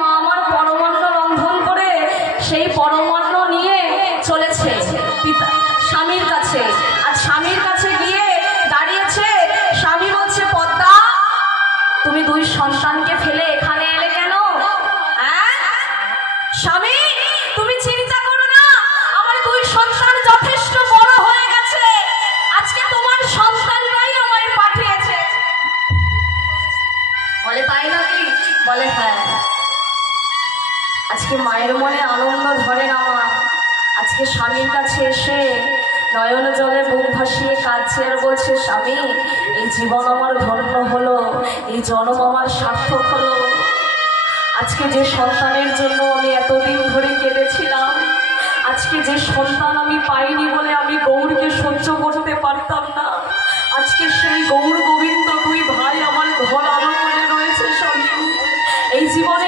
মা আমার পরমান্ন রন্ধন করে সেই পরমান্ন নিয়ে চলেছে পিতা স্বামীর কাছে। আর স্বামীর কাছে গিয়ে দাঁড়িয়েছে, স্বামী বলছে, পদ্মা তুমি দুই সন্তানকে ফেলে এখানে এলে কেন? হ্যাঁ স্বামী, তুমি চিন্তা করো না, আমার দুই সন্তান যথেষ্ট বড় হয়ে গেছে, আজকে তোমার সন্তানরাই আমায় পাঠিয়েছে। বলে তাই নাকি? বলে হ্যাঁ। আজকে মায়ের মনে আনন্দ ধরে না মা, আজকে স্বামীর কাছে এসে নয়ন জলে বুক ভাসিয়ে কাঁদছে আর বলছে, স্বামী এই জীবন আমার ধন্য হলো, এই জন্ম আমার সার্থক হলো। আজকে যে সন্তানের জন্য আমি এতদিন ধরে কেঁদেছিলাম, আজকে যে সন্তান আমি পাইনি বলে আমি গৌরকে সহ্য করতে পারতাম না, আজকে সেই গৌর গোবিন্দ দুই ভাই আমার ঘর আলো করে রয়েছে। স্বামী এই জীবনে